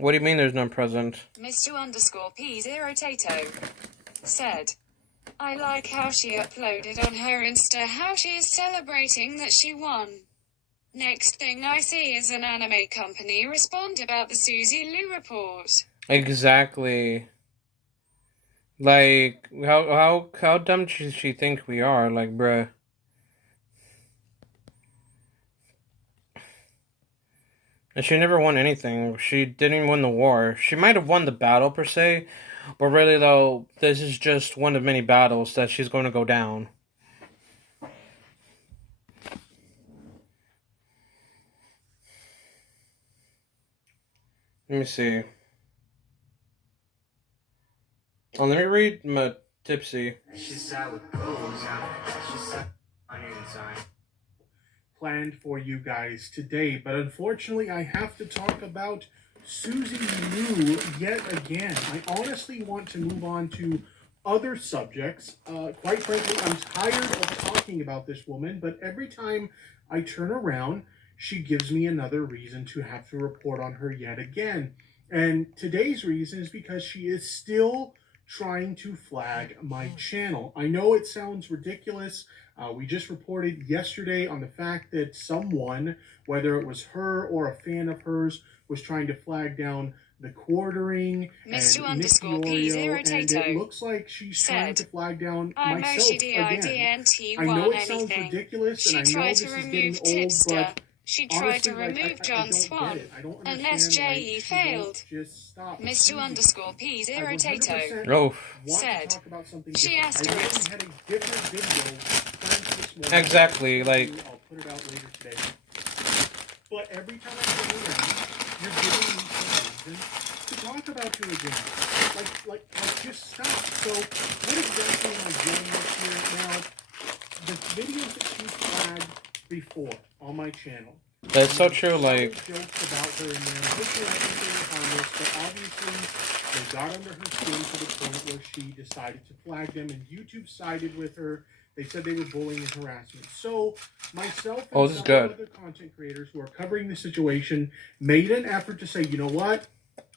What do you mean there's none present? Mr_P0Tato said, I like how she uploaded on her Insta how she is celebrating that she won. Next thing I see is an anime company respond about the Susie Liu report. Exactly. Like, how dumb does she think we are? Like, bruh. And she never won anything. She didn't even win the war. She might have won the battle, per se. But really, though, this is just one of many battles that she's going to go down. Let me see. Oh, let me read my tipsy. Planned for you guys today, but unfortunately I have to talk about Susie Liu yet again. I honestly want to move on to other subjects. Quite frankly, I'm tired of talking about this woman, but every time I turn around, she gives me another reason to have to report on her yet again. And today's reason is because she is still trying to flag my channel. I know it sounds ridiculous. We just reported yesterday on the fact that someone, whether it was her or a fan of hers, was trying to flag down the quartering and Nick and it looks like she's trying to flag down myself again. I know it sounds ridiculous, and I know this is getting old, but she tried to remove John Swan, and SJE failed. Mr_P0Tato said, she asterisk. Exactly, like... I'll put it out later today. But every time I come around, you're giving me some reason to talk about you again. Like, just stop. So, what exactly am I doing this year? Now, the videos that she flagged before on my channel. That's so true, like... Jokes about her in there. Hopefully I think they were harmless, but obviously they got under her skin to the point where she decided to flag them, and YouTube sided with her. They said they were bullying and harassment. So, myself and some other content creators who are covering the situation made an effort to say, you know what?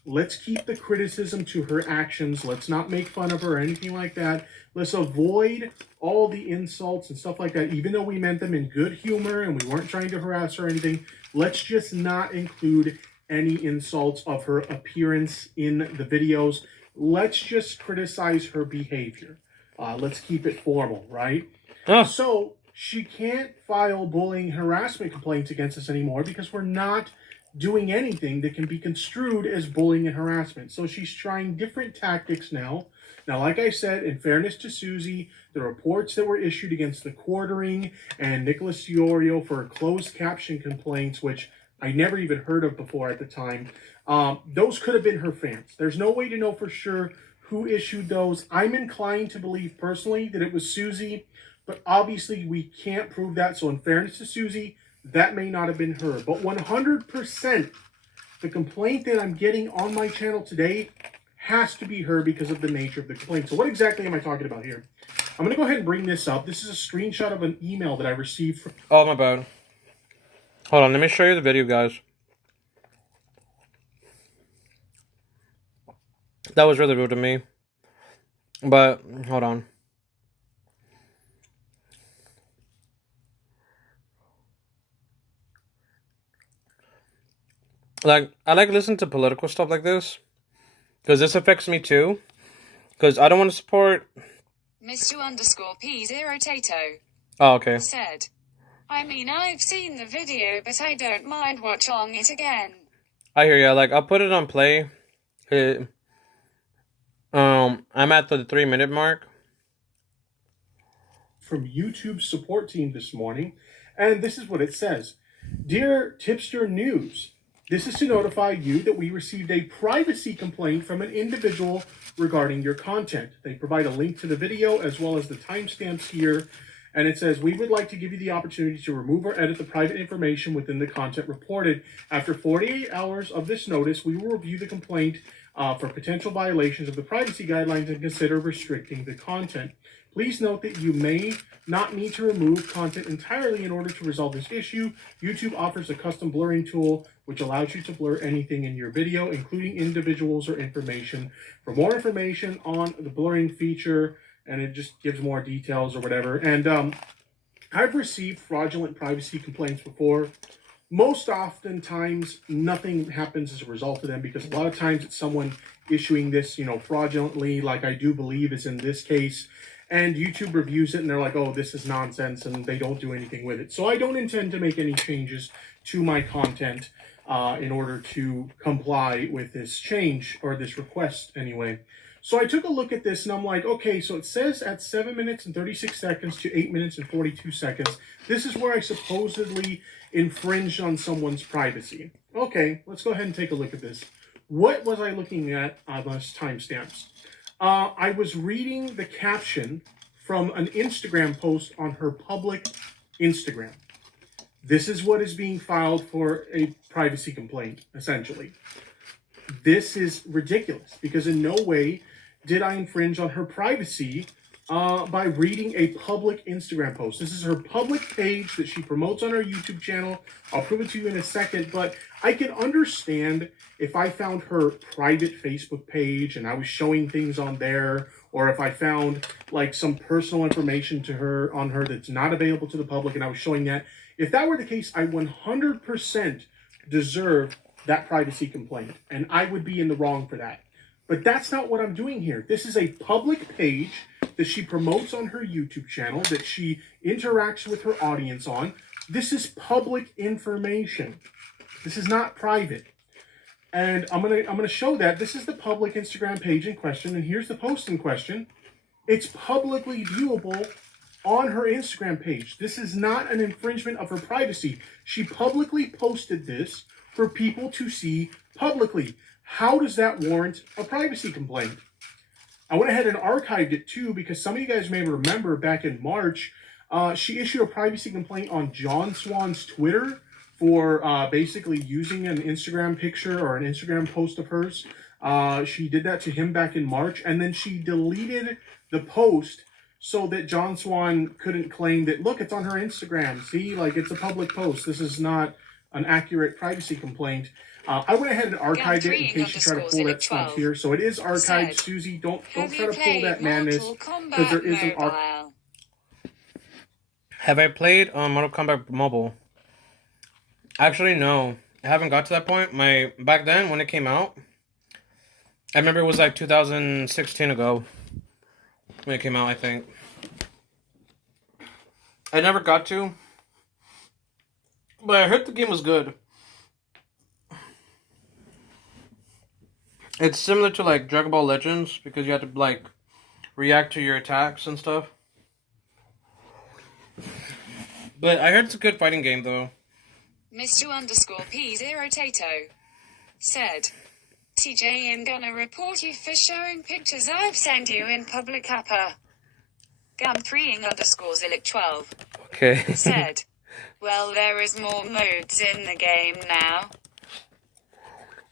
Let's keep the criticism to her actions. Let's not make fun of her or anything like that. Let's avoid all the insults and stuff like that. Even though we meant them in good humor and we weren't trying to harass her or anything, let's just not include any insults of her appearance in the videos. Let's just criticize her behavior. Let's keep it formal, right? So she can't file bullying harassment complaints against us anymore because we're not doing anything that can be construed as bullying and harassment. So she's trying different tactics now. Now, like I said, in fairness to Susie, the reports that were issued against the Quartering and Nicholas Diorio for closed caption complaints, which I never even heard of before at the time, those could have been her fans. There's no way to know for sure who issued those. I'm inclined to believe personally that it was Susie, but obviously we can't prove that. So in fairness to Susie, that may not have been her. But 100%, the complaint that I'm getting on my channel today has to be her because of the nature of the complaint. So what exactly am I talking about here? I'm going to go ahead and bring this up. This is a screenshot of an email that I received from... Oh, my bad. Hold on, let me show you the video, guys. That was really rude to me. But, hold on. Like, I like listening to political stuff like this. Because this affects me too. Because I don't want to support... Mr_P0Tato okay. said, I mean, I've seen the video, but I don't mind watching it again. I hear ya. Like, I'll put it on play. I'm at the 3-minute mark. From YouTube's support team this morning. And this is what it says. Dear Tipster News, this is to notify you that we received a privacy complaint from an individual regarding your content. They provide a link to the video as well as the timestamps here. And it says, we would like to give you the opportunity to remove or edit the private information within the content reported. After 48 hours of this notice, we will review the complaint for potential violations of the privacy guidelines and consider restricting the content. Please note that you may not need to remove content entirely in order to resolve this issue. YouTube offers a custom blurring tool which allows you to blur anything in your video, including individuals or information. For more information on the blurring feature, and it just gives more details or whatever. And I've received fraudulent privacy complaints before. Most oftentimes, nothing happens as a result of them because a lot of times it's someone issuing this, fraudulently, like I do believe is in this case. And YouTube reviews it and they're like, oh, this is nonsense, and they don't do anything with it. So I don't intend to make any changes to my content in order to comply with this change, or this request anyway. So I took a look at this and I'm like, okay, so it says at 7 minutes and 36 seconds to 8 minutes and 42 seconds, this is where I supposedly infringed on someone's privacy. Okay, let's go ahead and take a look at this. What was I looking at on those timestamps? I was reading the caption from an Instagram post on her public Instagram. This is what is being filed for a privacy complaint, essentially. This is ridiculous because in no way did I infringe on her privacy by reading a public Instagram post. This is her public page that she promotes on her YouTube channel. I'll prove it to you in a second, but I can understand if I found her private Facebook page and I was showing things on there, or if I found like some personal information to her on her that's not available to the public and I was showing that. If that were the case, I 100% deserve that privacy complaint, and I would be in the wrong for that. But that's not what I'm doing here. This is a public page that she promotes on her YouTube channel, that she interacts with her audience on. This is public information. This is not private. And I'm gonna show that. This is the public Instagram page in question, and here's the post in question. It's publicly viewable on her Instagram page. This is not an infringement of her privacy. She publicly posted this for people to see publicly. How does that warrant a privacy complaint? I went ahead and archived it too because some of you guys may remember back in March, she issued a privacy complaint on John Swan's Twitter for basically using an Instagram picture or an Instagram post of hers. She did that to him back in March, and then she deleted the post so that John Swan couldn't claim that, look, it's on her Instagram. See, like, it's a public post. This is not an accurate privacy complaint. I went ahead and archived it in case you try to pull that stuff here. So it is archived, Susie. Don't try to pull that madness because there is an archive. Have I played Mortal Kombat Mobile? Actually, no. I haven't got to that point. Back then, when it came out, I remember it was like 2016 ago when it came out, I think. I never got to, but I heard the game was good. It's similar to like Dragon Ball Legends because you have to like react to your attacks and stuff. But I heard it's a good fighting game though. Mr_P0 Tato said, TJ, I'm gonna report you for showing pictures I've sent you in public Kappa. Gum3_Zilic12 Okay. said, well, there is more modes in the game now.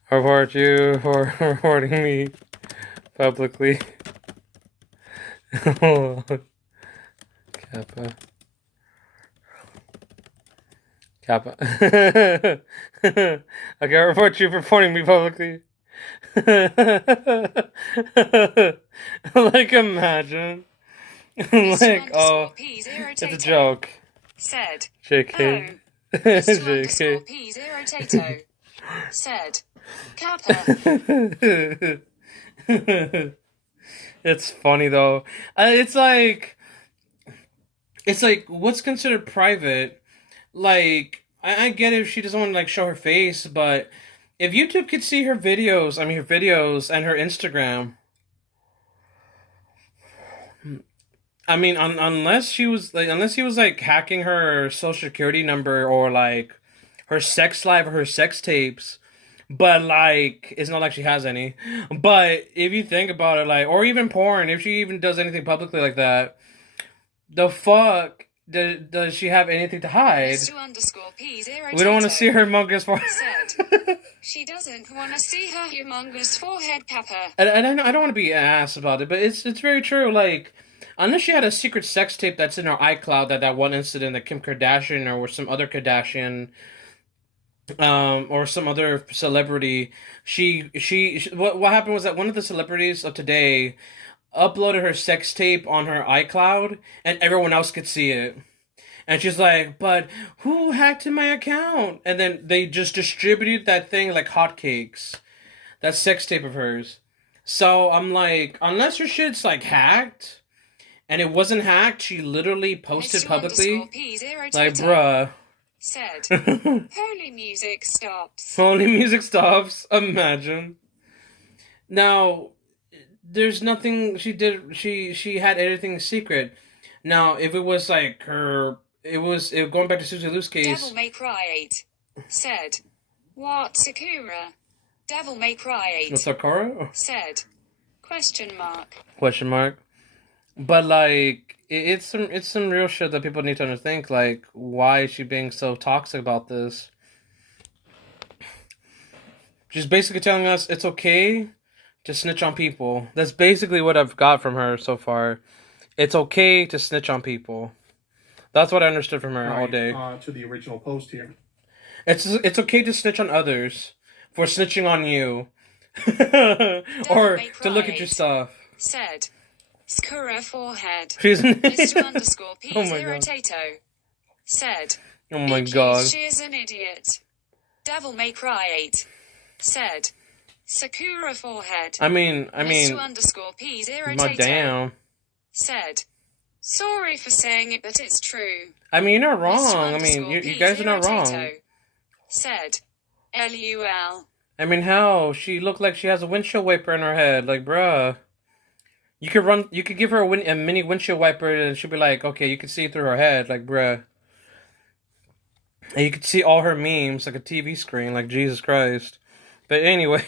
Report you for reporting me publicly. Kappa. Okay, I'll report you for reporting me publicly. Like, imagine. Like, oh, it's a joke. Said, JK. oh, JK. P0 Tato said, Kappa. It's funny though. It's like what's considered private. Like, I get if she doesn't want to like show her face, but if YouTube could see her videos, her videos and her Instagram. Unless he was like hacking her social security number or like her sex life or her sex tapes. But, like, it's not like she has any. But if you think about it, like, or even porn, if she even does anything publicly like that, the fuck does she have anything to hide? Mr_P0 We don't want to see her humongous forehead. said she doesn't want to see her humongous forehead, Pepper. And I don't want to be an ass about it, but it's very true. Like, unless she had a secret sex tape that's in her iCloud, that one incident that Kim Kardashian or some other Kardashian, or some other celebrity, what happened was that one of the celebrities of today uploaded her sex tape on her iCloud, and everyone else could see it. And she's like, but who hacked in my account? And then they just distributed that thing like hotcakes. That sex tape of hers. So I'm like, unless your shit's like hacked, and it wasn't hacked, she literally posted publicly. Like, bruh. Said, holy music stops. Holy music stops. Imagine. Now, there's nothing she did. She had everything secret. Now, if it was like her, going back to Susie Lou's case. Devil May Cry 8 said, what Sakura? Devil May Cry 8 With Sakura? said, question mark. Question mark. But like, it's some real shit that people need to understand. Like, why is she being so toxic about this? She's basically telling us it's okay to snitch on people. That's basically what I've got from her so far. It's okay to snitch on people. That's what I understood from her all day. To the original post here. It's okay to snitch on others for snitching on you. Or to look at your stuff. Said, Sakura forehead. She's Mr_P0 Oh my God. Tato said, Oh my God. she is an idiot. Devil May Cry 8 said, Sakura forehead. I mean, Mr_P0 my Tato damn. said, sorry for saying it, but it's true. I mean, you're not wrong. I mean, you guys are not wrong. Said, LUL. I mean, how? She looked like she has a windshield wiper in her head. Like, bruh. You could give her a mini windshield wiper and she'll be like, okay, you can see through her head. Like, bruh. And you could see all her memes like a TV screen. Like, Jesus Christ. But anyway.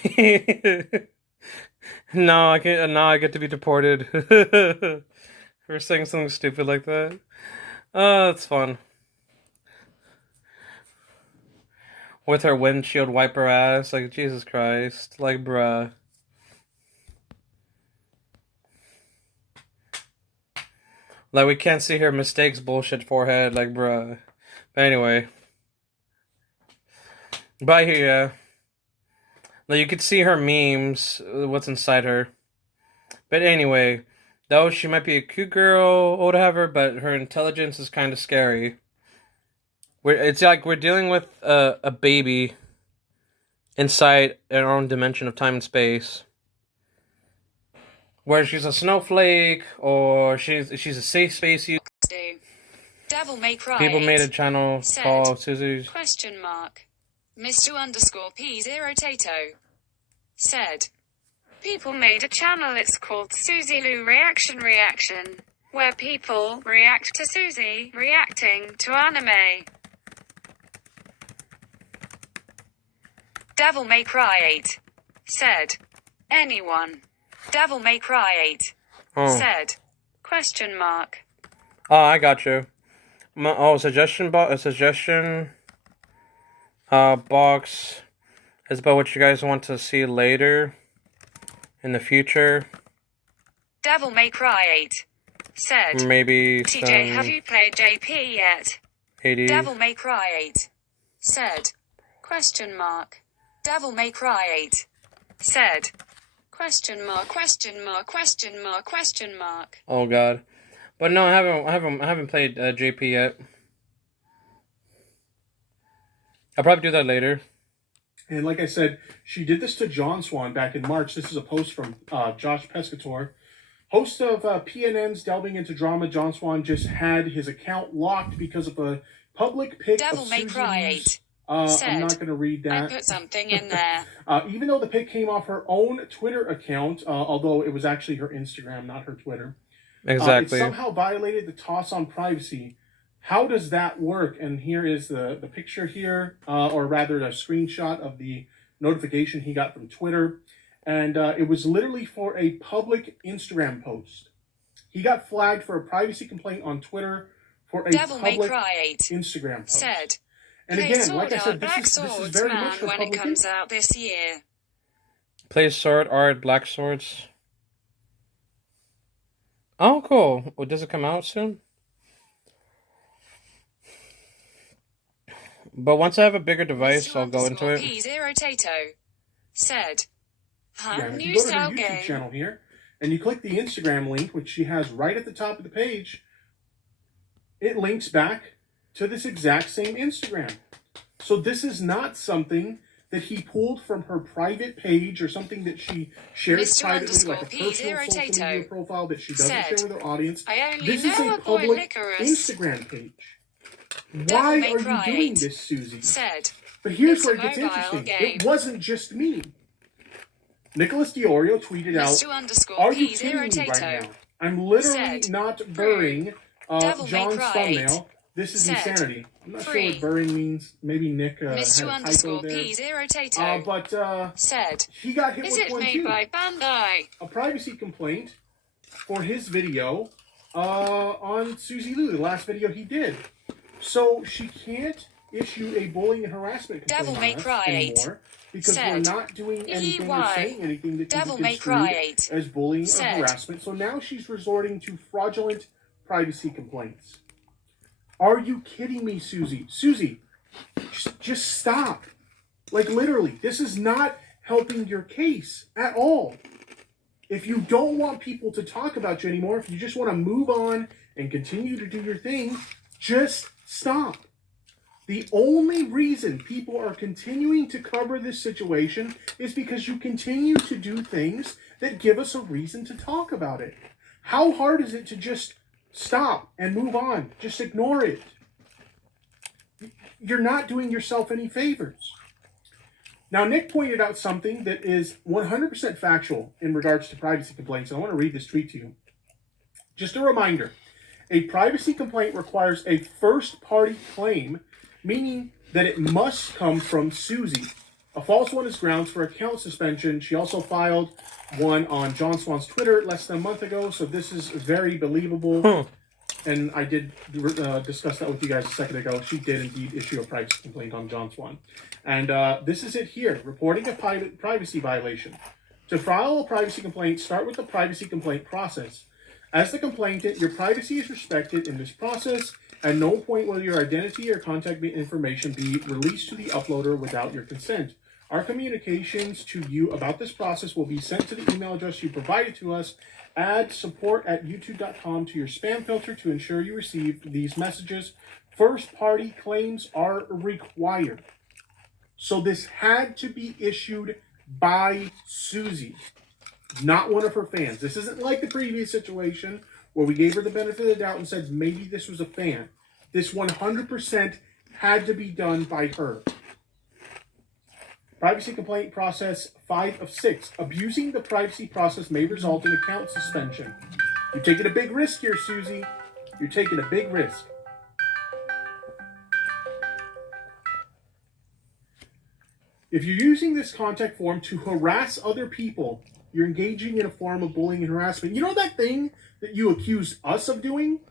No, I can't. Now I get to be deported. For saying something stupid like that. It's fun. With her windshield wiper ass. Like, Jesus Christ. Like, bruh. Like, we can't see her mistakes bullshit forehead. Like, bruh. But anyway. But here, like, you could see her memes. What's inside her. But anyway. Though she might be a cute girl or whatever, but her intelligence is kind of scary. It's like we're dealing with a baby inside our own dimension of time and space. Where she's a snowflake, or she's a safe space user. Devil May Cry. People made a channel called Susie's. Question mark. Mr_P0 Tato said, people made a channel, it's called Susie Lou Reaction, where people react to Susie reacting to anime. Devil May Cry 8 said, anyone. Devil May Cry 8 said, question mark. Oh, I got you. Suggestion box is about what you guys want to see later. In the future. Devil May Cry 8 said, maybe TJ, have you played JP yet? 80s. Devil May Cry 8 said, question mark. Devil May Cry 8 said, question mark. Oh God. But no, I haven't played JP yet. I'll probably do that later. And like I said, she did this to John Swan back in March. This is a post from Josh Pescator. Host of PNN's Delving into Drama, John Swan just had his account locked because of a public pic Devil of May Cry 8 said, I'm not going to read that. I put something in there. Even though the pic came off her own Twitter account, although it was actually her Instagram, not her Twitter. Exactly. It somehow violated the toss on privacy. How does that work? And here is the picture here, or rather a screenshot of the notification he got from Twitter. And it was literally for a public Instagram post. He got flagged for a privacy complaint on Twitter for a Devil May public Cry 8 Instagram post. said, And play again, Sword like I Art said, Black this is Swords very Man much for when it public comes out this year. Play Sword Art Black Swords. Oh, cool. Well, does it come out soon? But once I have a bigger device, I'll go into it. P0 Tato said, Yeah, if new you go to style the YouTube game. channel here, and you click the Instagram link, which she has right at the top of the page, it links back to this exact same Instagram. So this is not something that he pulled from her private page or something that she shares privately, like a personal social media profile that she doesn't share with her audience. This is a public Instagram page. Why are you doing this, Susie? But here's where it gets interesting. It wasn't just me. Nicholas Diorio tweeted out, "Are you kidding me right now? I'm literally not burring John's thumbnail. This is insanity." I'm not sure what burring means. Maybe Nick had a typo there. But he got hit with one too. A privacy complaint for his video on Susie Lou, the last video he did. So she can't issue a bullying and harassment complaint on us anymore because we're not doing anything or saying anything that can be construed as bullying or harassment. So now she's resorting to fraudulent privacy complaints. Are you kidding me, Susie? Susie, just stop. Like, literally, this is not helping your case at all. If you don't want people to talk about you anymore, if you just want to move on and continue to do your thing, just stop. The only reason people are continuing to cover this situation is because you continue to do things that give us a reason to talk about it. How hard is it to just stop and move on? Just ignore it. You're not doing yourself any favors. Now, Nick pointed out something that is 100% factual in regards to privacy complaints. I want to read this tweet to you. Just a reminder, a privacy complaint requires a first-party claim, meaning that it must come from Susie. A false one is grounds for account suspension. She also filed one on John Swan's Twitter less than a month ago, so this is very believable. And I did discuss that with you guys a second ago. She did indeed issue a privacy complaint on John Swan. And this is it here, reporting a privacy violation. To file a privacy complaint, start with the privacy complaint process. As the complainant, your privacy is respected in this process. At no point will your identity or contact information be released to the uploader without your consent. Our communications to you about this process will be sent to the email address you provided to us. Add support@youtube.com to your spam filter to ensure you receive these messages. First-party claims are required. So this had to be issued by Susie, not one of her fans. This isn't like the previous situation where we gave her the benefit of the doubt and said maybe this was a fan. This 100% had to be done by her. Privacy complaint process 5 of 6. Abusing the privacy process may result in account suspension. You're taking a big risk here, Susie. You're taking a big risk. If you're using this contact form to harass other people, you're engaging in a form of bullying and harassment. You know that thing that you accused us of doing?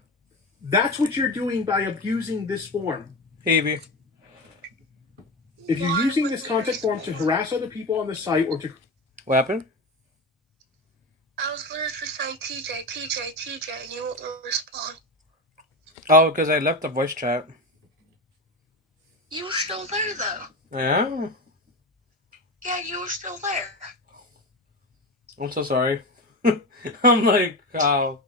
That's what you're doing by abusing this form. Maybe. If you're using this contact form to harass other people on the site or to... What happened? I was literally saying TJ, and you won't respond. Oh, because I left the voice chat. You were still there, though. Yeah? Yeah, you were still there. I'm so sorry. I'm like, oh.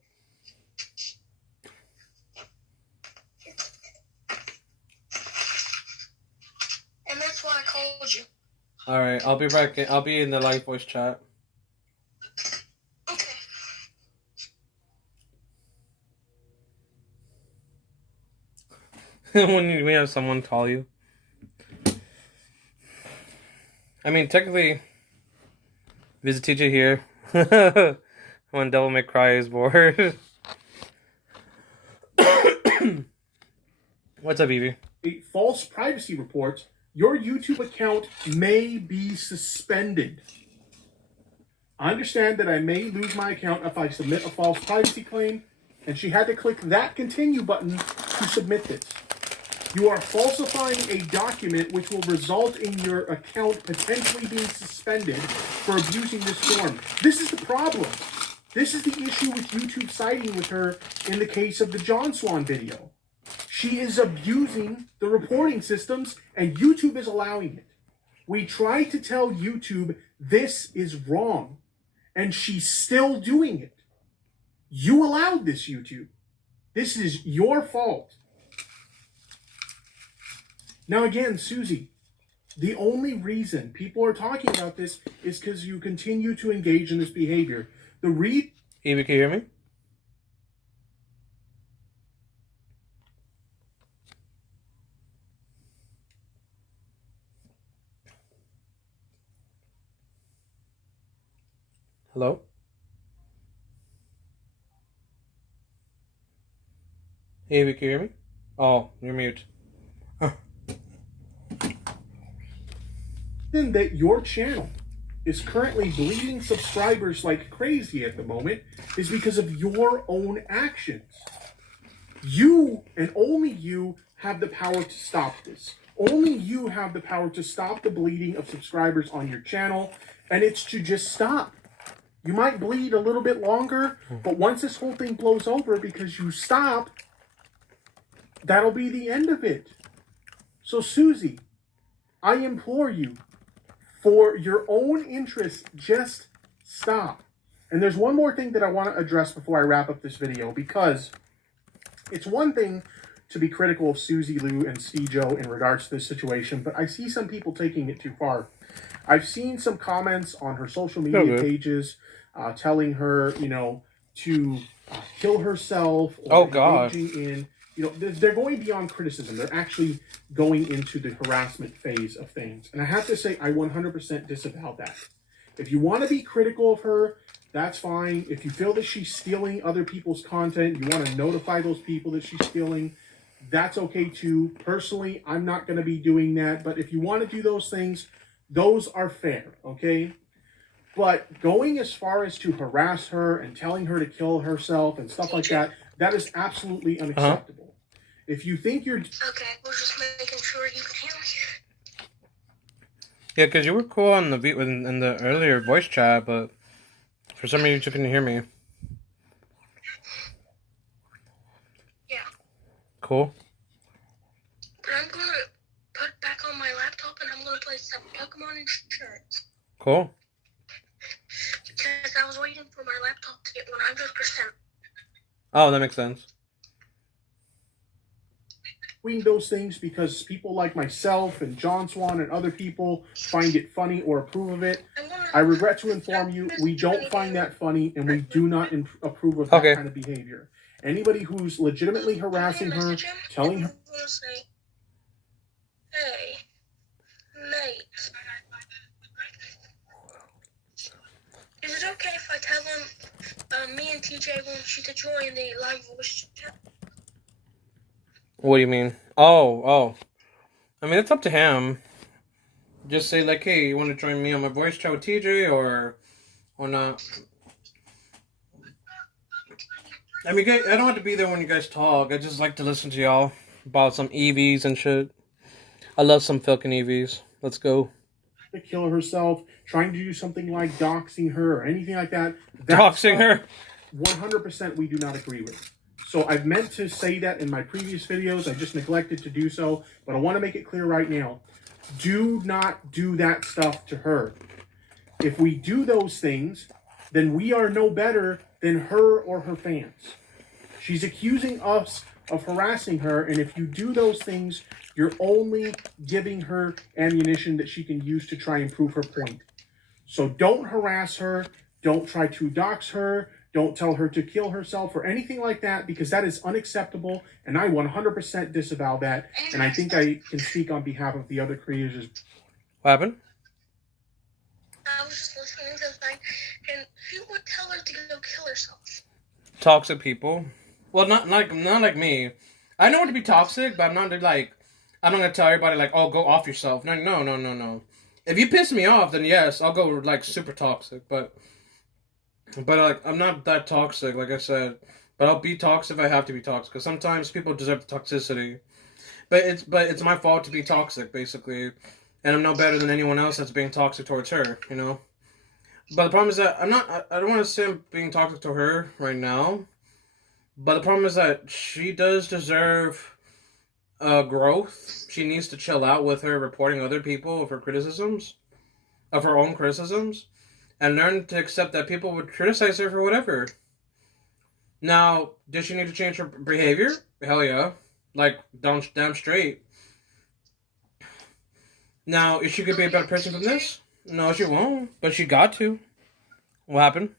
And that's why I called you. Alright, I'll be back. I'll be in the live voice chat. Okay. When we have someone call you. I mean, technically, visit TJ here. When Devil May Cry is bored. What's up, Evie? A false privacy report, your YouTube account may be suspended. I understand that I may lose my account if I submit a false privacy claim, and she had to click that continue button to submit this. You are falsifying a document which will result in your account potentially being suspended for abusing this form. This is the problem. This is the issue with YouTube siding with her in the case of the John Swan video. She is abusing the reporting systems, and YouTube is allowing it. We try to tell YouTube this is wrong, and she's still doing it. You allowed this, YouTube. This is your fault. Now again, Susie, the only reason people are talking about this is because you continue to engage in this behavior. Evie, can you hear me? Hello? Evie, can you hear me? Oh, you're mute. That your channel is currently bleeding subscribers like crazy at the moment is because of your own actions. You and only you have the power to stop this. Only you have the power to stop the bleeding of subscribers on your channel, and it's to just stop. You might bleed a little bit longer, but once this whole thing blows over because you stop, that'll be the end of it. So Susie, I implore you, for your own interest, just stop. And there's one more thing that I want to address before I wrap up this video, because it's one thing to be critical of Susie Lou and Stejo in regards to this situation, but I see some people taking it too far. I've seen some comments on her social media pages telling her, to kill herself or engaging in, they're going beyond criticism. They're actually going into the harassment phase of things. And I have to say, I 100% disavow that. If you want to be critical of her, that's fine. If you feel that she's stealing other people's content, you want to notify those people that she's stealing, that's okay too. Personally, I'm not going to be doing that. But if you want to do those things, those are fair, okay? But going as far as to harass her and telling her to kill herself and stuff like that, that is absolutely unacceptable. If you think you're... Okay, we're just making sure you can hear me. Yeah, because you were cool on the beat in the earlier voice chat, but for some reason you couldn't hear me. Yeah. Cool. But I'm going to put it back on my laptop and I'm going to play some Pokemon Insurance. Cool. Because I was waiting for my laptop to get 100%. Oh, that makes sense. Doing those things because people like myself and John Swan and other people find it funny or approve of it. I regret to inform you, we don't find that funny and we do not approve of that kind of behavior. Anybody who's legitimately harassing her, telling her... Say, hey, mate. Is it okay if I tell him me and TJ want you to join the live voice chat? What do you mean? Oh. I mean, it's up to him. Just say, like, hey, you want to join me on my voice chat with TJ or not? I mean, I don't have to be there when you guys talk. I just like to listen to y'all about some EVs and shit. I love some fucking EVs. Let's go. To kill herself, trying to do something like doxing her or anything like that. Doxing her? 100% we do not agree with. So I've meant to say that in my previous videos. I just neglected to do so. But I want to make it clear right now. Do not do that stuff to her. If we do those things, then we are no better than her or her fans. She's accusing us of harassing her. And if you do those things, you're only giving her ammunition that she can use to try and prove her point. So don't harass her. Don't try to dox her. Don't tell her to kill herself or anything like that, because that is unacceptable, and I 100% disavow that, and I think I can speak on behalf of the other creators. What happened? I was just listening to the thing, and who would tell her to go kill herself? Toxic people. Well, not like me. I know what to be toxic, but I'm not going to tell everybody, like, oh, go off yourself. No. If you piss me off, then yes, I'll go, like, super toxic, but like, I'm not that toxic, like I said. But I'll be toxic if I have to be toxic, because sometimes people deserve the toxicity. But it's my fault to be toxic, basically, and I'm no better than anyone else that's being toxic towards her, you know. But the problem is that I'm not. I don't want to say I'm being toxic to her right now. But the problem is that she does deserve growth. She needs to chill out with her reporting other people of her criticisms, of her own criticisms, and learn to accept that people would criticize her for whatever. Now, does she need to change her behavior? Hell yeah. Like, damn straight. Now, is she gonna be a better person from this? No, she won't. But she got to. What happened?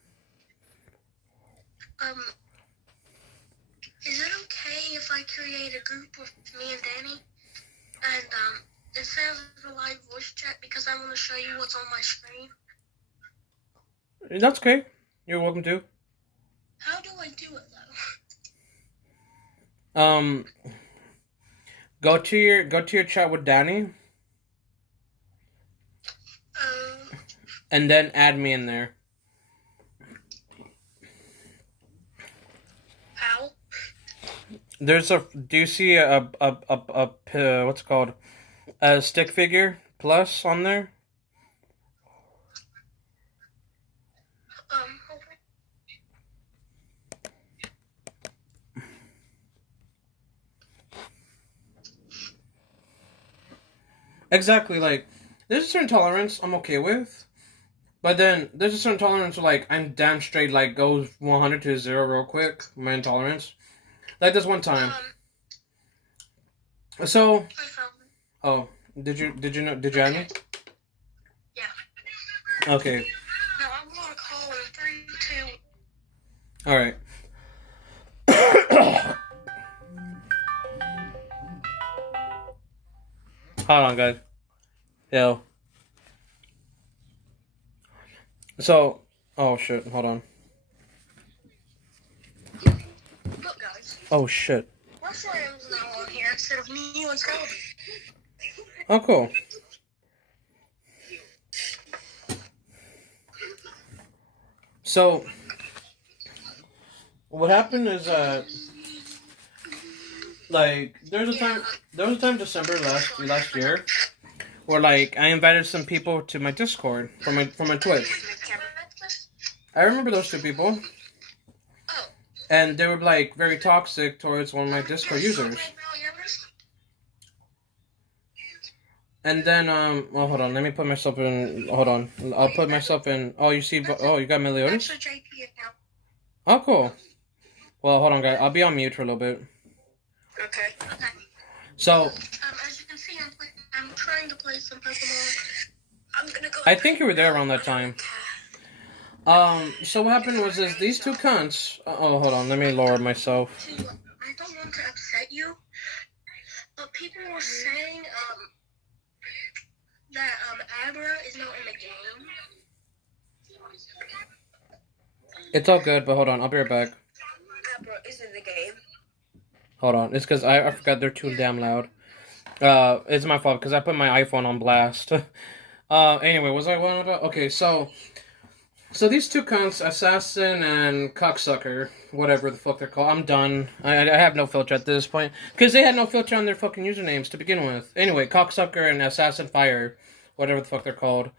Is it okay if I create a group with me and Danny? And, it says a live voice chat because I want to show you what's on my screen. That's okay. You're welcome to. How do I do it, though? Go to your chat with Danny. And then add me in there. How? There's a. Do you see a what's it called? A stick figure plus on there? Okay. Exactly. Like, there's a certain tolerance I'm okay with. But then there's a certain tolerance where, like, I'm damn straight, like, goes 100 to 0 real quick. My intolerance. Like this one time. So. I found it. Oh, did you add me? Yeah. Okay. Now I'm gonna call in 3, 2. All right. Hold on, guys. Yo. So, oh shit, hold on. Look, guys. Oh shit. My friend's now on here instead of me and Skelly. Oh, cool. So, what happened is like, there was a time December last year where, like, I invited some people to my Discord from my Twitch. I remember those two people. Oh. And they were, like, very toxic towards one of my Discord users. And then, well, hold on, let me put myself in, hold on, I'll put myself in, oh, you see, oh, you got Meliodas? Oh, cool. Well, hold on, guys, I'll be on mute for a little bit. Okay. So, as you can see, I'm trying to play some Pokemon. I'm gonna go. I think you were there around that time. So what happened was these two cunts, oh, hold on, let me lower myself. I don't want to upset you, but people were saying, that, Abra is not in the game. It's all good, but hold on, I'll be right back. Abra is in the game. Hold on, it's because I forgot they're too damn loud. It's my fault, because I put my iPhone on blast. Anyway, what was I going about? Okay, so these two cunts, Assassin and Cocksucker, whatever the fuck they're called, I'm done. I have no filter at this point, because they had no filter on their fucking usernames to begin with. Anyway, Cocksucker and Assassin Fire, whatever the fuck they're called.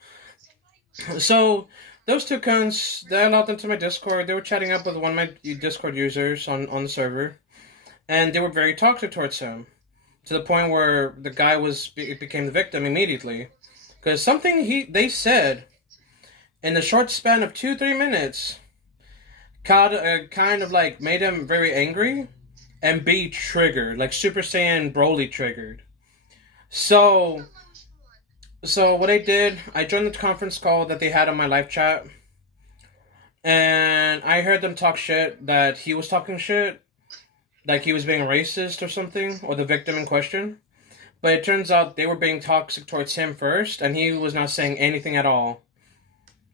So, those two cunts, they allowed them to my Discord. They were chatting up with one of my Discord users on the server, and they were very toxic towards him, to the point where the guy became the victim immediately. Because something they said in the short span of 2-3 minutes kind of like made him very angry and be triggered, like Super Saiyan Broly triggered. So what I did, I joined the conference call that they had on my live chat, and I heard them talk shit, that he was talking shit, like he was being racist or something, or the victim in question. But it turns out they were being toxic towards him first, and he was not saying anything at all.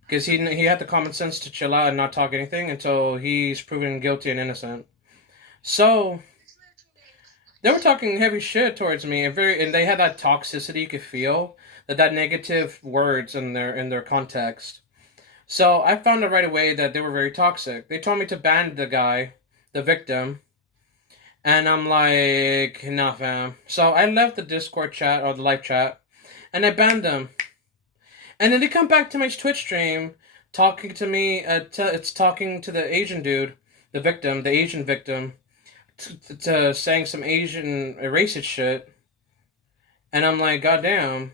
Because he had the common sense to chill out and not talk anything until he's proven guilty and innocent. So, they were talking heavy shit towards me, and they had that toxicity you could feel, that negative words in their context. So I found out right away that they were very toxic. They told me to ban the guy the victim. And I'm like, nah, fam. So I left the Discord chat or the live chat, and I banned them. And then they come back to my Twitch stream, talking to me. It's talking to the Asian dude, the victim, the Asian victim, to saying some Asian racist shit. And I'm like, goddamn.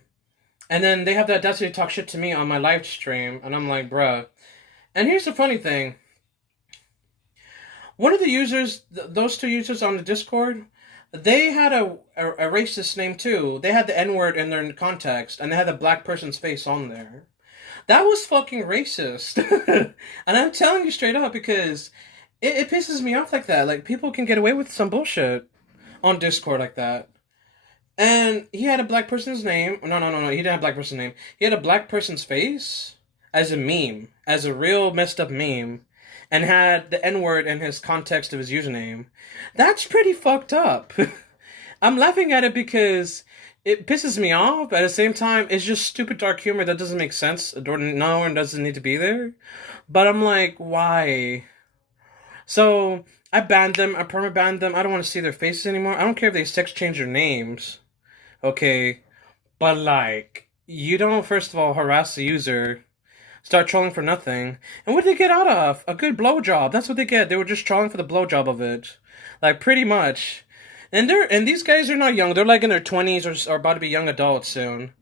And then they have the audacity to talk shit to me on my live stream, and I'm like, bruh. And here's the funny thing. One of the users, those two users on the Discord, they had a racist name too. They had the N-word in their context, and they had a black person's face on there. That was fucking racist. And I'm telling you straight up because it pisses me off like that. Like, people can get away with some bullshit on Discord like that. And he had a black person's name. No. He didn't have a black person's name. He had a black person's face as a meme, as a real messed up meme, and had the N-word in his context of his username. That's pretty fucked up. I'm laughing at it because it pisses me off, but at the same time, it's just stupid dark humor that doesn't make sense. No one doesn't need to be there. But I'm like, why? So, I banned them, I perma-banned them, I don't want to see their faces anymore. I don't care if they sex change their names. Okay? But like, you don't, first of all, harass the user, start trolling for nothing. And what did they get out of? A good blowjob. That's what they get. They were just trolling for the blowjob of it. Like, pretty much. And these guys are not young. They're like in their 20s or about to be young adults soon.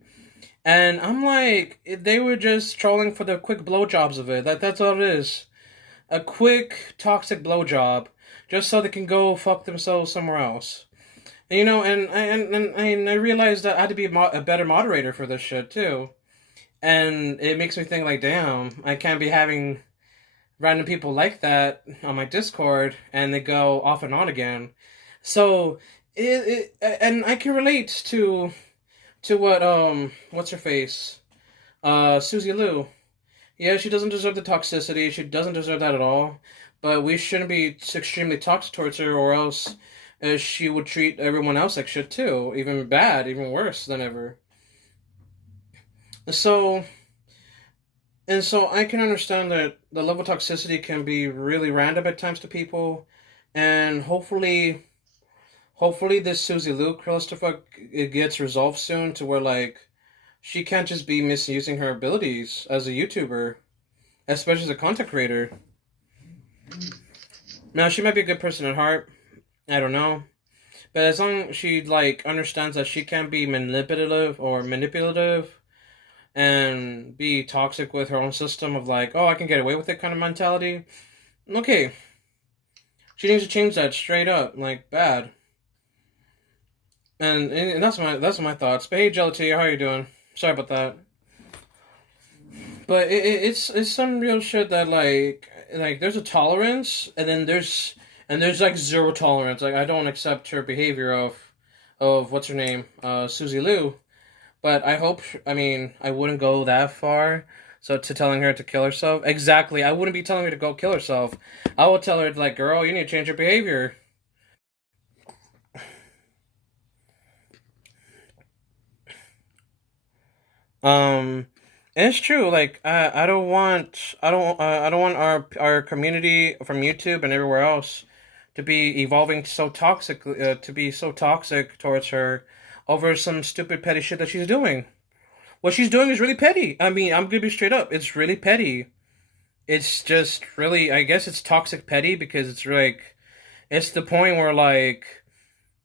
And I'm like, they were just trolling for the quick blowjobs of it. That's all it is. A quick, toxic blowjob. Just so they can go fuck themselves somewhere else. And, you know, and I realized that I had to be a better moderator for this shit, too. And it makes me think, like, damn, I can't be having random people like that on my Discord, and they go off and on again. So, and I can relate to what, what's her face? Susie Liu. Yeah, she doesn't deserve the toxicity, she doesn't deserve that at all, but we shouldn't be extremely toxic towards her, or else she would treat everyone else like shit too, even bad, even worse than ever. So I can understand that the level of toxicity can be really random at times to people, and hopefully this Susie Liu clusterfuck, it gets resolved soon to where, like, she can't just be misusing her abilities as a YouTuber, especially as a content creator. Now, she might be a good person at heart, I don't know, but as long as she, like, understands that she can't be manipulative and be toxic with her own system of, like, oh, I can get away with it kind of mentality, okay, she needs to change that straight up, like, bad. And that's my thoughts. But hey, Gelati, how are you doing? Sorry about that. But it's some real shit that, like there's a tolerance, and then there's like zero tolerance. Like, I don't accept her behavior of what's her name, Susie Liu. But I wouldn't go that far. So to telling her to kill herself, exactly. I wouldn't be telling her to go kill herself. I would tell her, like, girl, you need to change your behavior. It's true. Like, I don't want our community from YouTube and everywhere else to be evolving so toxic, to be so toxic towards her over some stupid petty shit that she's doing. What she's doing is really petty. I mean, I'm gonna be straight up. It's really petty. It's just really, I guess it's toxic petty because it's like, it's the point where, like,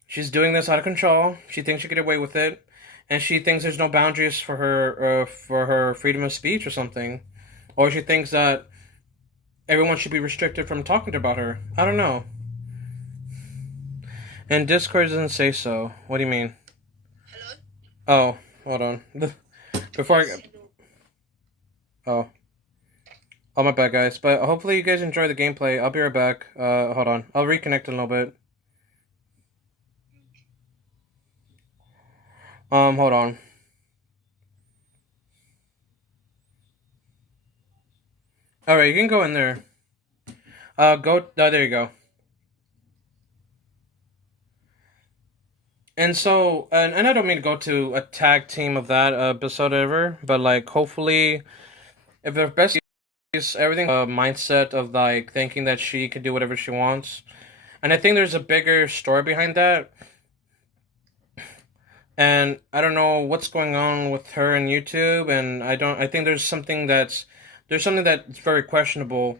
she's doing this out of control. She thinks she can get away with it. And she thinks there's no boundaries for her freedom of speech or something. Or she thinks that everyone should be restricted from talking about her. I don't know. And Discord doesn't say so. What do you mean? Hello? Oh, hold on. Before I... Oh. Oh, my bad, guys. But hopefully you guys enjoy the gameplay. I'll be right back. Hold on. I'll reconnect in a little bit. Hold on. Alright, you can go in there. There you go. And so, and I don't mean to go to a tag team of that episode ever, but, like, hopefully, if the best everything mindset of like thinking that she can do whatever she wants, and I think there's a bigger story behind that. And I don't know what's going on with her and YouTube, and I think there's something that's very questionable.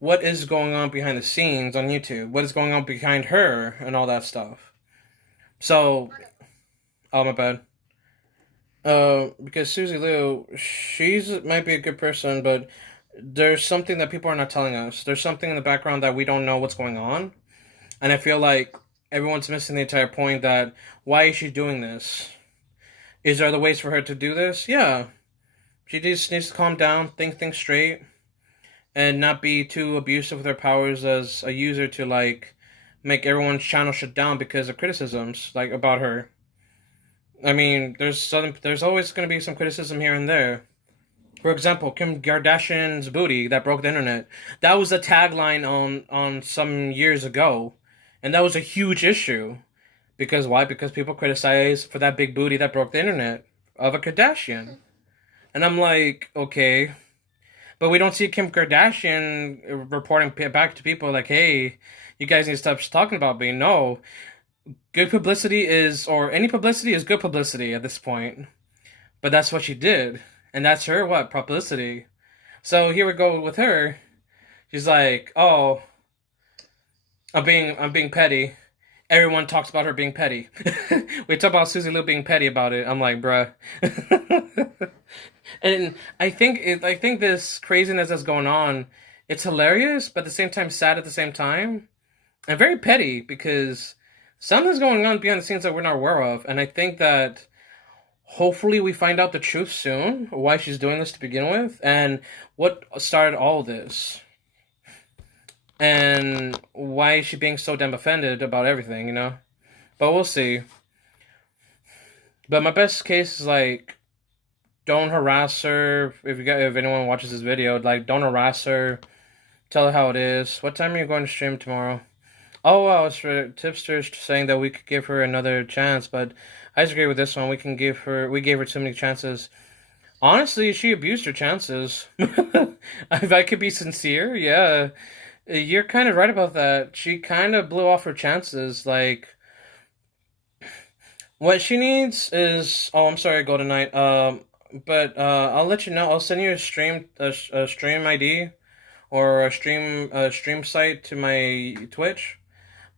What is going on behind the scenes on YouTube? What is going on behind her and all that stuff? So, oh my bad. Because Susie Liu, she's might be a good person, but there's something that people are not telling us. There's something in the background that we don't know what's going on, and I feel like everyone's missing the entire point. That why is she doing this? Is there other ways for her to do this? Yeah, she just needs to calm down, think things straight, and not be too abusive with her powers as a user to like make everyone's channel shut down because of criticisms like about her. I mean, there's always going to be some criticism here and there. For example, Kim Kardashian's booty that broke the internet. That was a tagline on some years ago, and that was a huge issue. Because why? Because people criticize for that big booty that broke the internet of a Kardashian. And I'm like, okay. But we don't see Kim Kardashian reporting back to people like, hey, you guys need to stop talking about me. No. Good publicity or any publicity is good publicity at this point. But that's what she did. And that's her, publicity. So here we go with her. She's like, oh, I'm being petty. Everyone talks about her being petty. We talk about Susie Liu being petty about it. I'm like, bruh. And I think this craziness that's going on, it's hilarious, but at the same time sad at the same time. And very petty because something's going on behind the scenes that we're not aware of. And I think that hopefully we find out the truth soon, why she's doing this to begin with, and what started all this. And why is she being so damn offended about everything, you know? But we'll see. But my best case is like, don't harass her. If anyone watches this video, like, don't harass her. Tell her how it is. What time are you going to stream tomorrow? Oh, I was for tipsters saying that we could give her another chance, but I disagree with this one. We gave her too many chances. Honestly, she abused her chances. If I could be sincere, yeah. You're kind of right about that. She kind of blew off her chances. Like, what she needs is... Oh, I'm sorry, Golden Knight. But I'll let you know. I'll send you a stream ID or a stream site to my Twitch.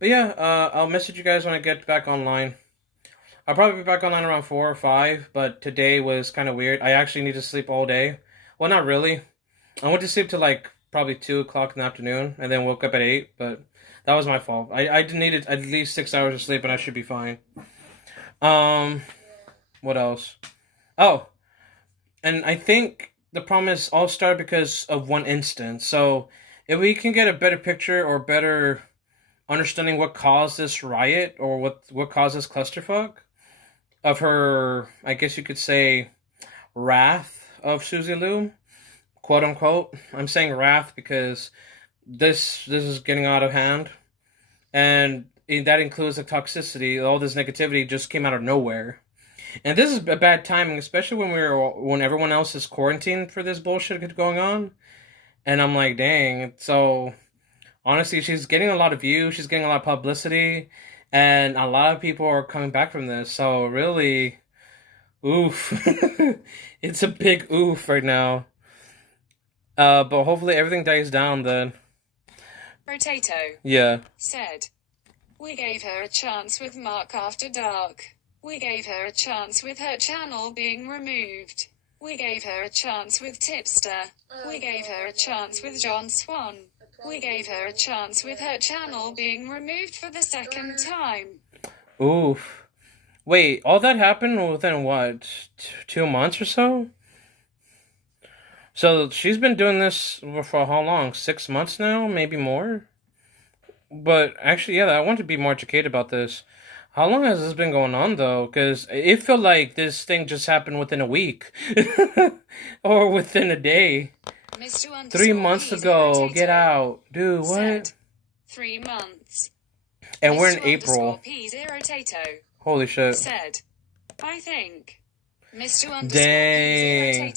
But yeah, I'll message you guys when I get back online. I'll probably be back online around 4 or 5, but today was kind of weird. I actually need to sleep all day. Well, not really. I went to sleep till like probably 2 o'clock in the afternoon, and then woke up at 8, but that was my fault. I needed at least 6 hours of sleep, and I should be fine. What else? Oh, and I think the problem is all started because of one instance. So if we can get a better picture or better understanding what caused this riot or what caused this clusterfuck of her, I guess you could say, wrath of Susie Liu, quote unquote. I'm saying wrath because this is getting out of hand, and that includes the toxicity. All this negativity just came out of nowhere. And this is a bad timing, especially when everyone else is quarantined for this bullshit going on. And I'm like, dang. So honestly, she's getting a lot of views, she's getting a lot of publicity, and a lot of people are coming back from this. So really, oof. It's a big oof right now. But hopefully everything dies down then. Potato. Yeah. Said, we gave her a chance with Mark After Dark. We gave her a chance with her channel being removed. We gave her a chance with Tipster. We gave her a chance with John Swan. We gave her a chance with her channel being removed for the second time. Oof. Wait, all that happened within what? 2 months or so? So she's been doing this for how long? 6 months now? Maybe more? But actually, yeah, I want to be more educated about this. How long has this been going on, though? Because it felt like this thing just happened within a week. Or within a day. 3 months ago. Get out. Dude, what? Said, 3 months. And we're in April. Holy shit. Said, I think. Mr. Dang.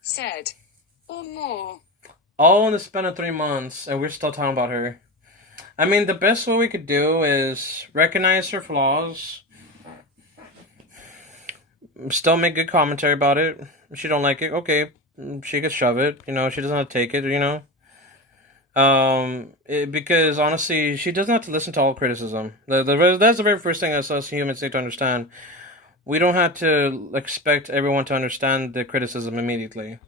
Said, or more. All in the span of 3 months, and we're still talking about her. I mean, the best way we could do is recognize her flaws, still make good commentary about it. If she don't like it, okay, she could shove it. You know, she doesn't have to take it. You know, because honestly, she doesn't have to listen to all criticism. That's the very first thing us humans need to understand. We don't have to expect everyone to understand the criticism immediately.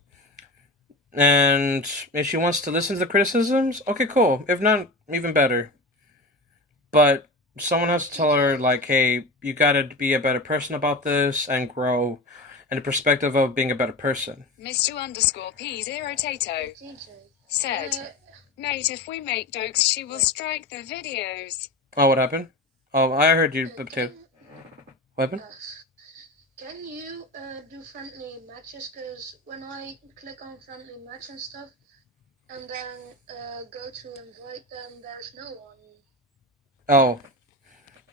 And if she wants to listen to the criticisms, okay, cool. If not, even better. But someone has to tell her, like, hey, you gotta be a better person about this and grow in the perspective of being a better person. Mr. underscore P0 Tato said, mate, if we make jokes, she will strike the videos. Oh, what happened? Oh, I heard you, too. What happened? Can you do friendly matches? Because when I click on friendly match and stuff, and then go to invite them, there's no one. Oh.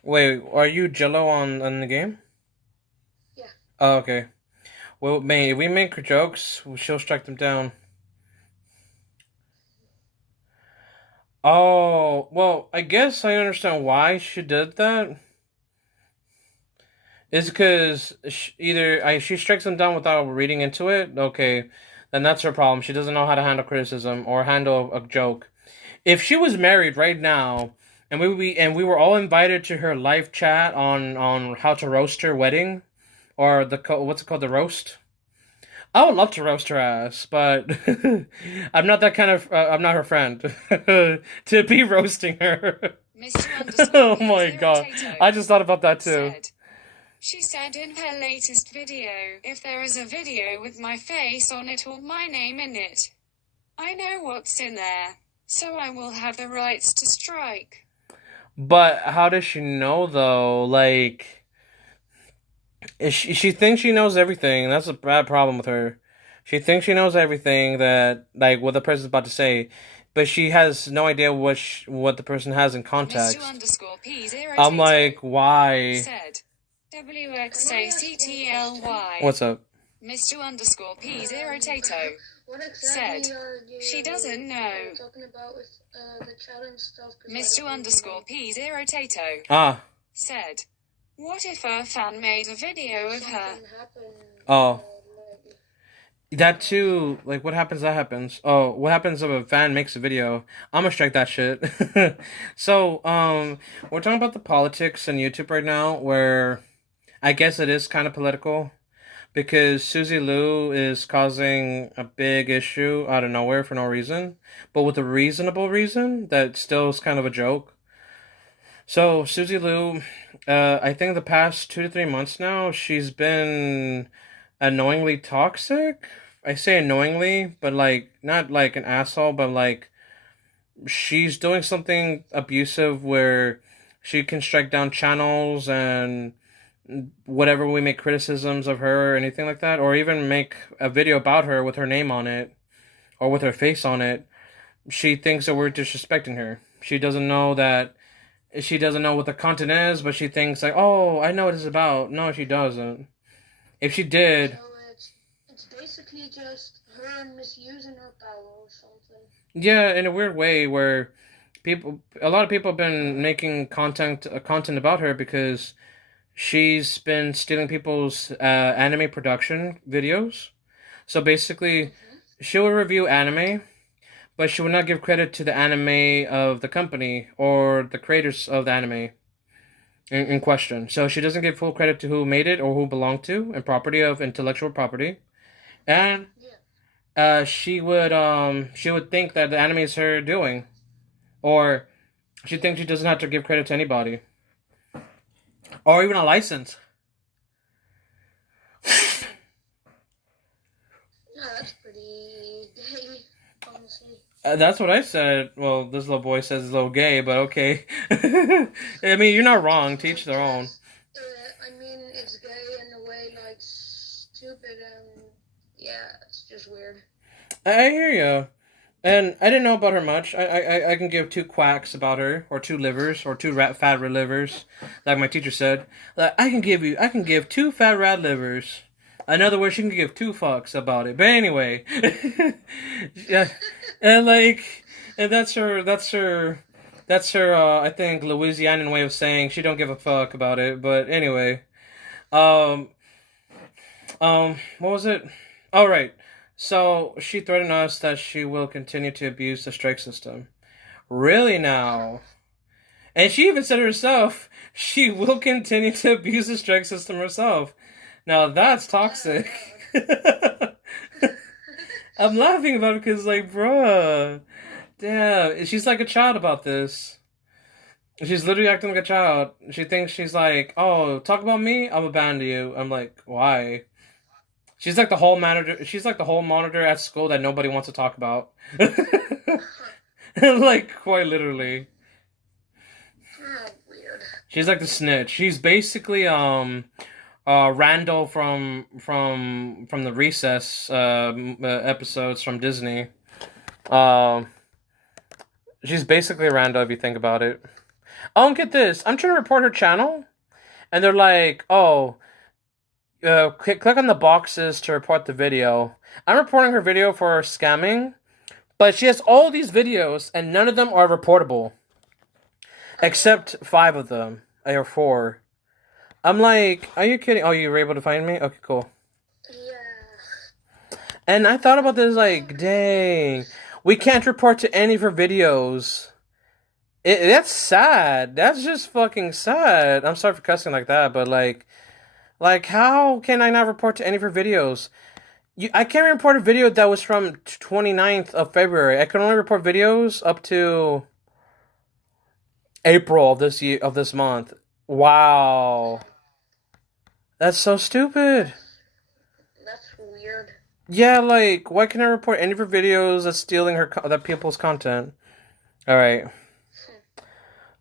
Wait, are you Jello on the game? Yeah. Oh, okay. Well, mate, if we make her jokes, she'll strike them down. Oh, well, I guess I understand why she did that. It's because she strikes them down without reading into it. Okay, then that's her problem. She doesn't know how to handle criticism or handle a joke. If she was married right now, and we were all invited to her live chat on how to roast her wedding, or what's it called, the roast. I would love to roast her ass, but I'm not that kind of. I'm not her friend to be roasting her. Oh my god! I just thought about that too. She said in her latest video, if there is a video with my face on it or my name in it, I know what's in there, so I will have the rights to strike. But how does she know though? Like, she thinks she knows everything. That's a bad problem with her. She thinks she knows everything that, like, what the person's about to say, but she has no idea what the person has in context. I'm like, why? Said, WXACTLY. What's up? Mr. underscore P0 Tato said, she doesn't know. Mr. underscore P0 Tato said, what if a fan made a video of her? Oh. That too, like, what happens, that happens. Oh, what happens if a fan makes a video? I'm gonna strike that shit. So, we're talking about the politics on YouTube right now, where I guess it is kind of political, because Susie Lou is causing a big issue out of nowhere for no reason, but with a reasonable reason that still is kind of a joke. So, Susie Lou, I think the past 2 to 3 months now, she's been annoyingly toxic. I say annoyingly, but, like, not like an asshole, but, like, she's doing something abusive where she can strike down channels and whatever we make criticisms of her or anything like that, or even make a video about her with her name on it or with her face on it. She thinks that we're disrespecting her. She doesn't know what the content is, but she thinks, like, oh, I know what it's about. No, she doesn't. If she did... So it's basically just her misusing her power or something. Yeah, in a weird way, where a lot of people have been making content about her because she's been stealing people's anime production videos. So basically, she will review anime, but she will not give credit to the anime of the company or the creators of the anime in question. So she doesn't give full credit to who made it or who belonged to, and property of intellectual property. And she would think that the anime is her doing, or she thinks she doesn't have to give credit to anybody, or even a license. Yeah, that's pretty gay, honestly. That's what I said. Well, this little boy says it's a little gay, but okay. I mean, you're not wrong. To each their own. I mean, it's gay in a way, like, stupid, and yeah, it's just weird. I hear you. And I didn't know about her much. I can give 2 quacks about her, or 2 livers, or 2 fat red livers, like my teacher said. I can give 2 fat rat livers. In other words, she can give two fucks about it. But anyway, yeah, and like, and that's her. I think Louisianan way of saying she don't give a fuck about it. But anyway, um, what was it? All right. So she threatened us that she will continue to abuse the strike system. Really now? And she even said herself she will continue to abuse the strike system herself. Now that's toxic. I'm laughing about it because, like, bruh, damn, she's like a child about this. She's literally acting like a child. She thinks she's like, oh, talk about me, I'll abandon you. I'm like, why? She's like the whole monitor. She's like the whole monitor at school that nobody wants to talk about. Like, quite literally. Weird. She's like the snitch. She's basically Randall from the Recess episodes from Disney. She's basically Randall if you think about it. Oh, and get this. I'm trying to report her channel, and they're like, "Oh, click on the boxes to report the video." I'm reporting her video for scamming, but she has all these videos, and none of them are reportable, except 5 of them or 4. I'm like, are you kidding? Oh, you were able to find me? Okay, cool. Yeah. And I thought about this, like, dang, we can't report to any of her videos. That's sad. That's just fucking sad. I'm sorry for cussing like that, but like, how can I not report to any of her videos? I can't report a video that was from 29th of February. I can only report videos up to April of this month. Wow. That's so stupid. That's weird. Yeah, like, why can't I report any of her videos that's stealing that people's content? All right.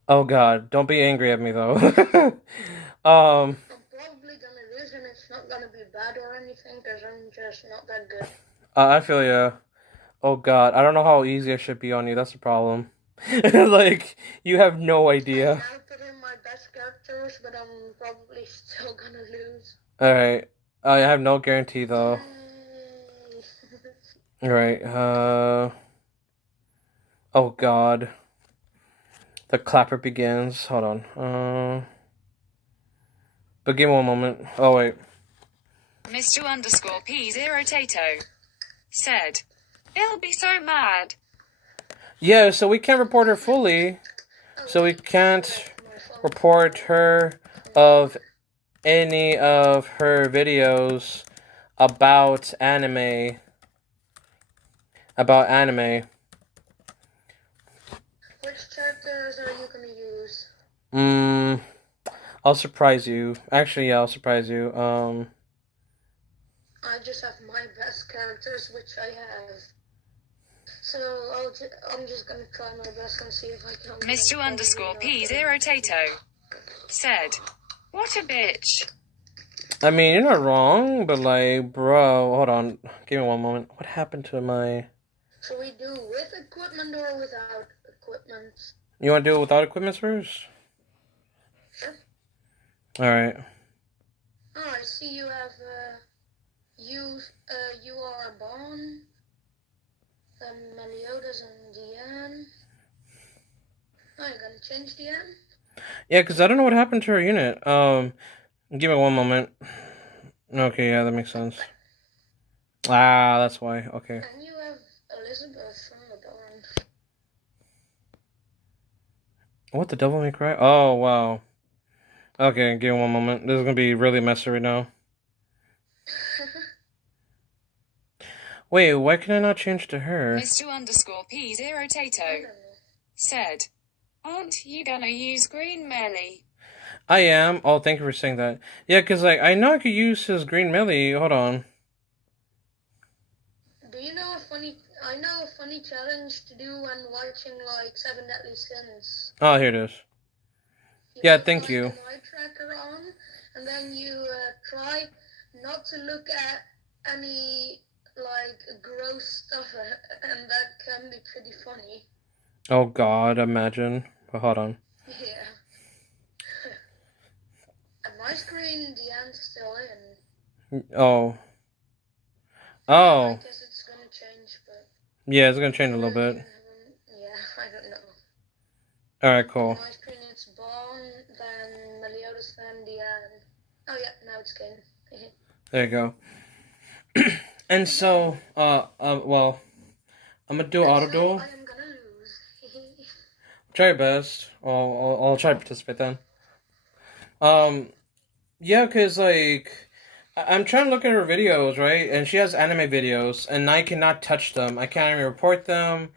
Oh God, don't be angry at me though. I'm probably gonna lose, and it's not gonna be bad or anything, because I'm just not that good. I feel ya. Oh God, I don't know how easy I should be on you. That's the problem. Like, you have no idea. I put in my best characters, but I'm probably still gonna lose. All right. I have no guarantee though. All right. Oh God. The clapper begins. Hold on. But give me one moment. Oh wait. Mr. Underscore P0 Tato said, "He'll be so mad." Yeah, so we can't report her fully. So we can't report her of any of her videos about anime. Which characters are you gonna use? I'll surprise you. Actually, yeah, I'll surprise you. I just have my best characters, which I have. So I'm just gonna try my best and see if I can. Mr. Underscore P0 Tato said, "What a bitch." I mean, you're not wrong, but like, bro, hold on. Give me one moment. What happened to my... Should we do with equipment or without equipment? You want to do it without equipment first? Sure. Alright. Oh, I see you have, you are a Bon, Meliodas and Deanne. Oh, you're gonna change Deanne? Yeah, because I don't know what happened to her unit. Give me one moment. Okay, yeah, that makes sense. Ah, that's why. Okay. And you have Elizabeth from the Dawn. What, the Devil May Cry? Oh, wow. Okay, give me one moment. This is gonna be really messy right now. Wait, why can I not change to her? Mr. Underscore P0 Tato said, "Aren't you gonna use Green Melly?" I am. Oh, thank you for saying that. Yeah, because like, I know I could use his green melee. Hold on. Do you know I know a funny challenge to do when watching like 7 Deadly Sins. Oh, here it is. Yeah, thank you. An eye tracker on, and then you try not to look at any like gross stuff, and that can be pretty funny. Oh God, imagine. But hold on. Yeah. At my screen, Deanne's still in. Oh. I Oh. guess it's gonna change, but Yeah, it's gonna change a little bit. yeah, I don't know. Alright, On cool. my screen it's Bon, then Meliodas, then Diane. Oh yeah, now it's Kane. There you go. And so, well, I'm gonna do auto duel. I am gonna lose. Try your best. I'll try to participate then. Yeah, cause like I'm trying to look at her videos, right? And she has anime videos, and I cannot touch them. I can't even report them.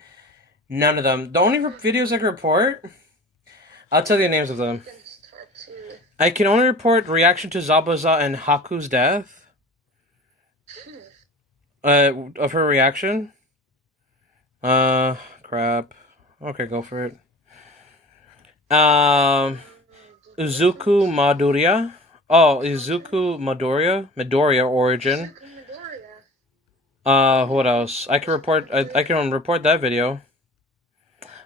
None of them. The only videos I can report, I'll tell you the names of them. I can only report reaction to Zabuza and Haku's death. Of her reaction. Crap. Okay, go for it. Izuku Madoria. Oh, Izuku Midoriya origin. What else? I can report. I can report that video.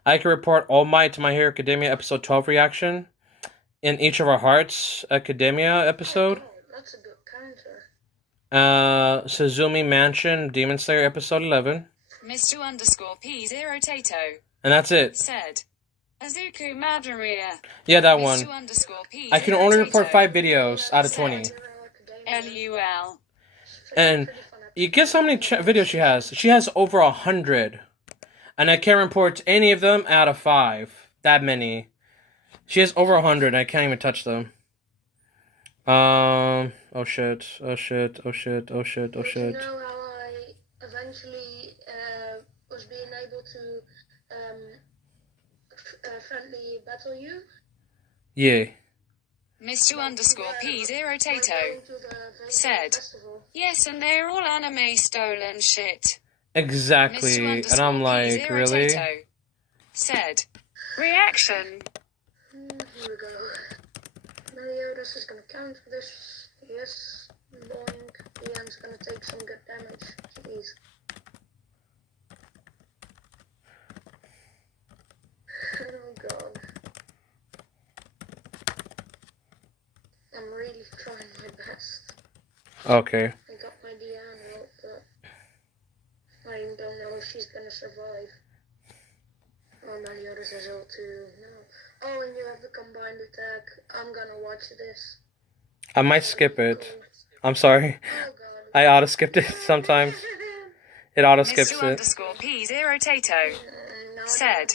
I can report All Might to My Hero Academia episode 12 reaction. In Each of Our Hearts Academia episode. That's a good counter. Suzumi Mansion Demon Slayer episode 11. Mr_P0 Tato. And that's it. Said. Azuku Madoria. Yeah, that one. I can only report 5 videos out of 20. LUL. And you guess how many videos she has? She has over 100. And I can't report any of them out of 5. That many. She has over 100 and I can't even touch them. Oh shit. Oh shit. Oh shit. Oh shit. Oh shit. You know how I eventually was being able to friendly battle you? Yeah. Mr_P0 Tato. Said. Yes, and they're all anime stolen shit. Exactly. And I'm like, really? Tato. Said. Reaction. Here we go. Meliodas is gonna counter this. Yes. Boink. Ian's gonna take some good damage. Jeez. Oh god. I'm really trying my best. Okay. I got my Diana out, but I don't know if she's gonna survive. Oh, Meliodas has ult too. No. Oh, and you have the combined attack. I'm gonna watch this. I might skip it. I'm sorry. Oh god. I auto skipped it sometimes. It auto skips it. Mr_P0 Tato. Said.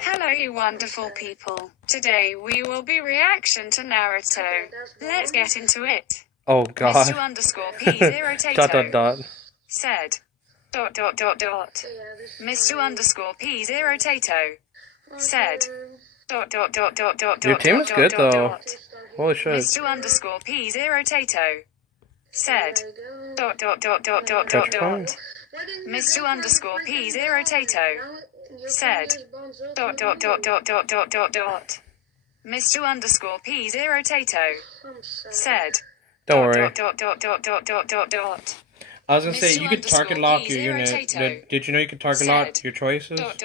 Hello, you wonderful people. Today we will be reaction to Naruto. Let's get into it. Oh god. Mr_P0 Tato. dot dot dot. Said. Mr_P0 Tato. Said. Your team is good though. Holy shit. Mr_P0 Tato. Said. Mr_P0 Tato. Said. Mr_P0 Tato. Said. Don't worry. I was gonna Mr. say, you could target lock your Underscore unit. P0 Did you know you could target lock your choices? Dot.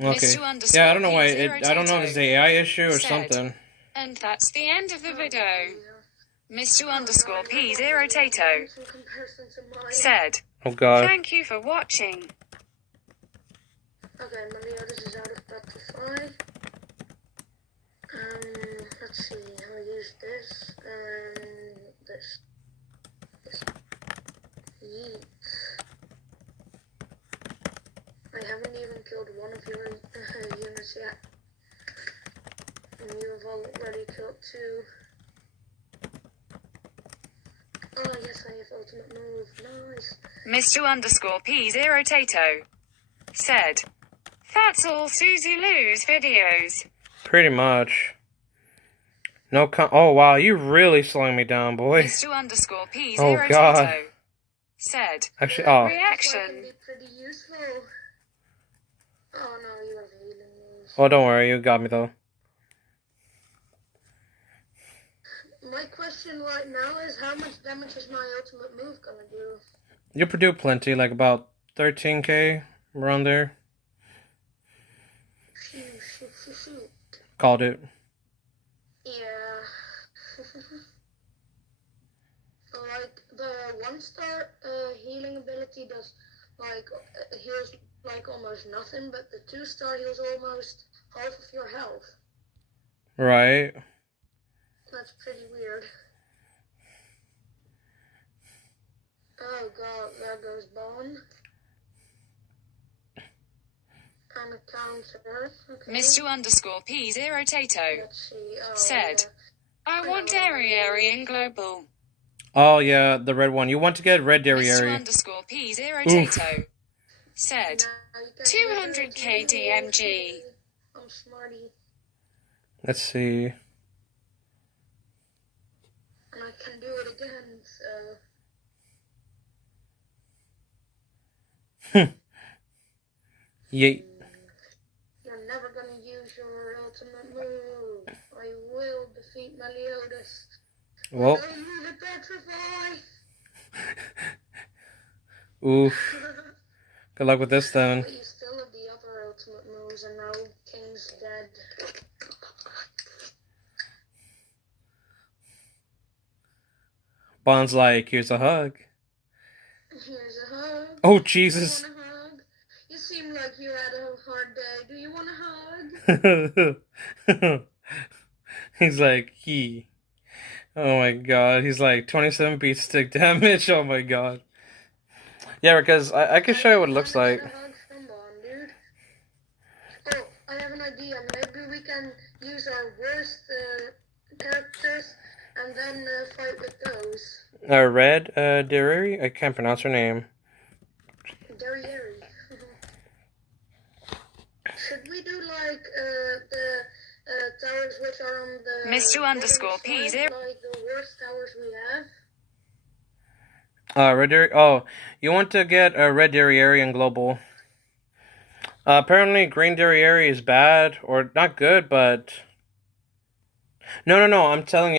Okay. Mr. Yeah, I don't know why. Underscore I don't know if it's the AI issue or Said. something. And that's the end of the video. Mr_P0 Tato. Said. Oh god. Thank you for watching. Okay, Meliodas is out of Spotify. Let's see, I'll use this and this. Yeet. I haven't even killed one of your units yet. And you have already killed 2. Oh yes, I have ultimate move. Nice. Mr_P0 Tato. Said. That's all Susie Lou's videos. Pretty much. No oh wow, you really slowing me down, boy. Mr_P0 Oh, God. Tato. Said. Actually, Reaction. Can be pretty useful. Oh no, you have healing moves. Oh, don't worry, you got me though. My question right now is how much damage is my ultimate move gonna do? You'll produce plenty, like about 13k, around there. Shoot. Called it. Yeah. the 1-star healing ability does heals like almost nothing, but the 2-star heals almost half of your health. Right. That's pretty weird. Oh god, there goes Bone. And a counter. Okay. Mr_P0Tato Let's see. Oh, said, yeah. I want Dairy in Global. Oh, yeah, the red one. You want to get red Dairy. Mr_P0Tato said, Now you can 200k DMG. I'm smarty. Let's see. And I can do it again, so. Yeah. You're never gonna use your ultimate move. I will defeat Meliodas. Well. I need to petrify. Oof. Good luck with this then. But you still have the other ultimate moves, and now King's dead. Bond's like, here's a hug. Here's a hug. Oh, Jesus. You want a hug? You seem like you had a hard day. Do you want a hug? He's like, oh my god. He's like, 27 beat stick damage. Oh my god. Yeah, because I can show you what it looks like. Get a hug from Bond, dude. Oh, I have an idea. Maybe we can use our worst characters and then fight with those. Red, Derry? I can't pronounce her name. Derriere. Should we do like the towers which are on the Mr_P0 like the worst towers we have? Red Derry. Oh, you want to get a red Derriere in global. Apparently, green Derriere is bad or not good, but no. I'm telling you.